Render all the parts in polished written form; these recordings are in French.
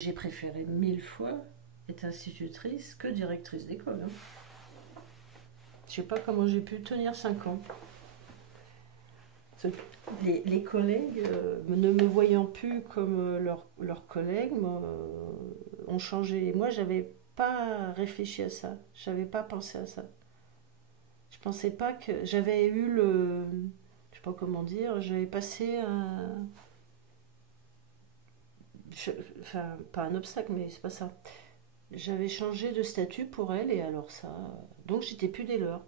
J'ai préféré 1000 fois être institutrice que directrice d'école. Hein. Je sais pas comment j'ai pu tenir 5 ans. Les collègues, ne me voyant plus comme leurs collègues, ont changé. Moi, j'avais pas réfléchi à ça. J'avais pas pensé à ça. Je pensais pas que j'avais eu le, je sais pas comment dire, j'avais passé enfin pas un obstacle, mais c'est pas ça. J'avais changé de statut pour elle et alors ça, donc j'étais plus dès lors.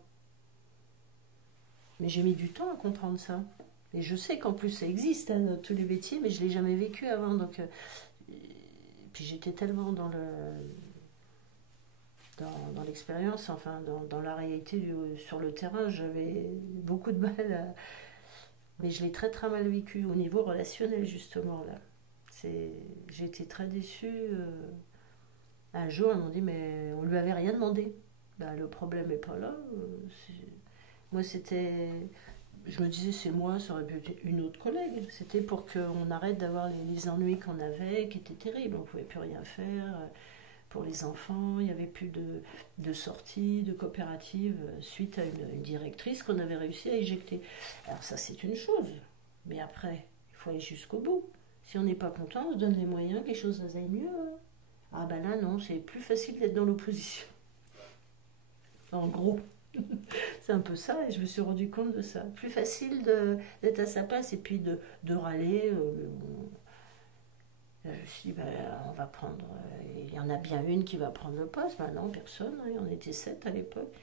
Mais j'ai mis du temps à comprendre ça. Et je sais qu'en plus ça existe, hein, tous les métiers, mais je l'ai jamais vécu avant. Donc, puis j'étais tellement dans l'expérience, enfin dans la réalité sur le terrain, j'avais beaucoup de mal à... Mais je l'ai très très mal vécu au niveau relationnel justement là. J'ai été très déçue. Un jour, ils m'ont dit, mais on lui avait rien demandé. Ben, le problème n'est pas là. Moi, c'était. Je me disais, c'est moi, ça aurait pu être une autre collègue. C'était pour qu'on arrête d'avoir les ennuis qu'on avait, qui étaient terribles. On ne pouvait plus rien faire pour les enfants. Il n'y avait plus de sorties, de coopératives, suite à une directrice qu'on avait réussi à éjecter. Alors, ça, c'est une chose. Mais après, il faut aller jusqu'au bout. Si on n'est pas content, on se donne les moyens que les choses aillent mieux. Hein. Ah ben là, non, c'est plus facile d'être dans l'opposition. En gros, c'est un peu ça, et je me suis rendu compte de ça. Plus facile d'être à sa place et puis de râler. Je me suis dit, ben, on va prendre. Il y en a bien une qui va prendre le poste. Ben non, personne. Hein, on était 7 à l'époque.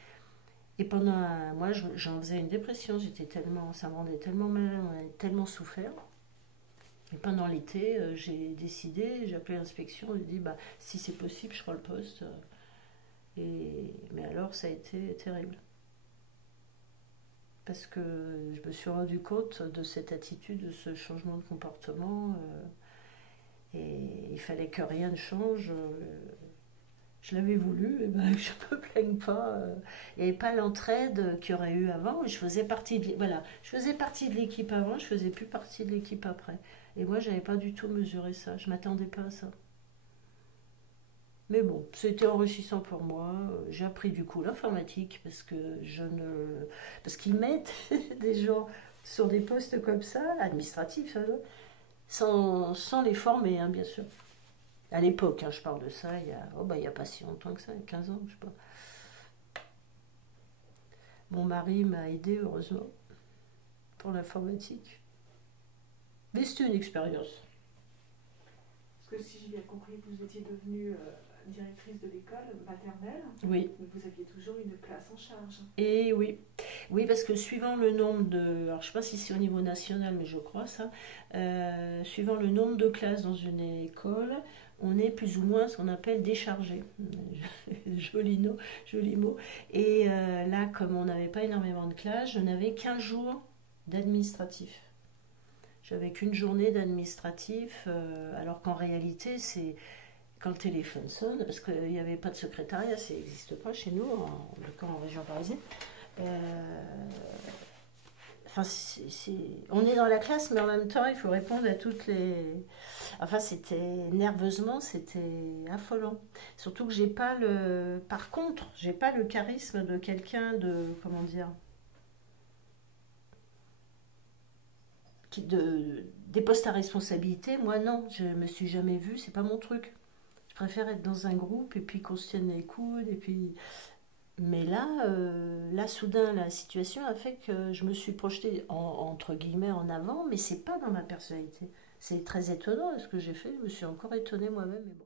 Et pendant un mois, j'en faisais une dépression. J'étais tellement, ça me rendait tellement mal, on avait tellement souffert. Et pendant l'été, j'ai décidé, j'ai appelé l'inspection, j'ai dit, bah, si c'est possible, je prends le poste. Mais alors, ça a été terrible. Parce que je me suis rendu compte de cette attitude, de ce changement de comportement. Et il fallait que rien ne change. Je l'avais voulu, et ben, je ne me plaigne pas. Il n'y avait pas l'entraide qu'il y aurait eu avant. Je faisais partie de, voilà, je faisais partie de l'équipe avant, je ne faisais plus partie de l'équipe après. Et moi, je n'avais pas du tout mesuré ça. Je ne m'attendais pas à ça. Mais bon, c'était enrichissant pour moi. J'ai appris du coup l'informatique parce que je ne, parce qu'ils mettent des gens sur des postes comme ça, administratifs, hein, sans les former, hein, bien sûr. À l'époque, hein, je parle de ça, il y a pas si longtemps que ça, il y a 15 ans, je sais pas. Mon mari m'a aidé, heureusement, pour l'informatique. Mais c'était une expérience. Parce que si j'ai bien compris, vous étiez devenue directrice de l'école maternelle, Oui. mais vous aviez toujours une classe en charge. Et oui, oui, parce que suivant le nombre de, alors je sais pas si c'est au niveau national, mais je crois ça, suivant le nombre de classes dans une école, on est plus ou moins ce qu'on appelle déchargé. Joli mot. Et là, comme on n'avait pas énormément de classes, je n'avais qu'un jour d'administratif. J'avais qu'une journée d'administratif, alors qu'en réalité, c'est quand le téléphone sonne, parce qu'il n'y avait pas de secrétariat, ça n'existe pas chez nous, en tout cas en région parisienne. Euh, enfin, on est dans la classe, mais en même temps, il faut répondre à toutes les. Enfin, c'était nerveusement, c'était affolant. Surtout que j'ai pas le. Par contre, j'ai pas le charisme de quelqu'un de. Comment dire, des postes à responsabilité. Moi, non, je me suis jamais vue, c'est pas mon truc. Je préfère être dans un groupe et puis qu'on se tienne les coudes et puis. Mais là, soudain, la situation a fait que je me suis projetée entre guillemets en avant, mais c'est pas dans ma personnalité. C'est très étonnant ce que j'ai fait. Je me suis encore étonnée moi-même. Mais bon.